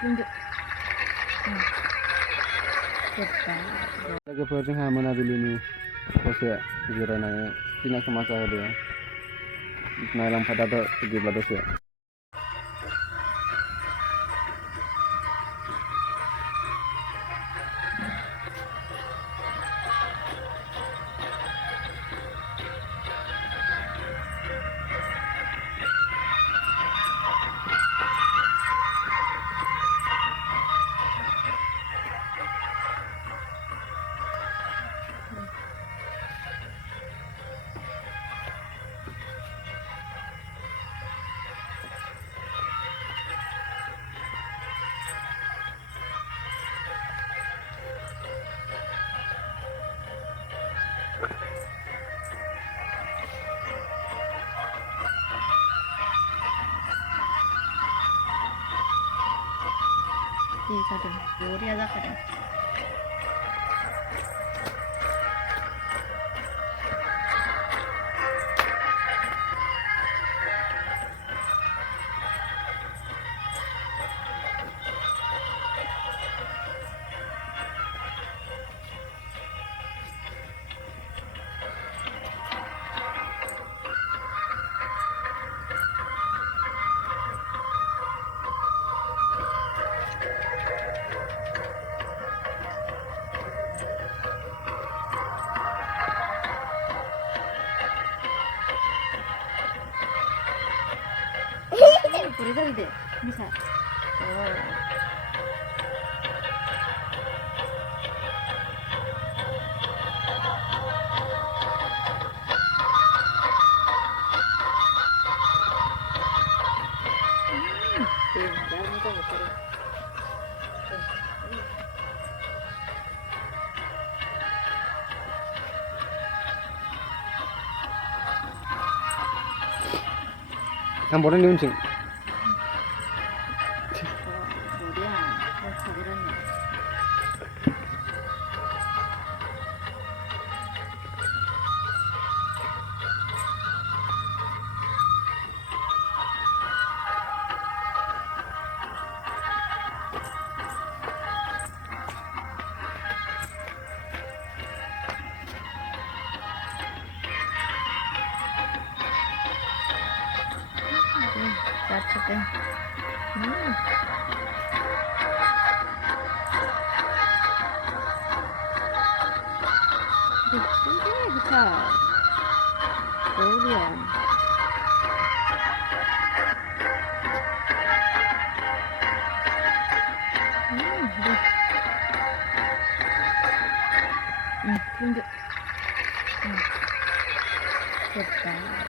Tunjuk. Cepat. Logoफोर जोंहा मोनाबिलिनि दसे जिरायनानै सिना समाजा होदो नायलांफादा बिदिब्ला दसे 이거든 요리하다거든. Por deh, bisa. Oh. Tinggal muka gitu. 한번은 니운칭 뭐야? 뭐 가지런히. 짜증. Ini bisa. Kemudian. Tunjuk. Cepat.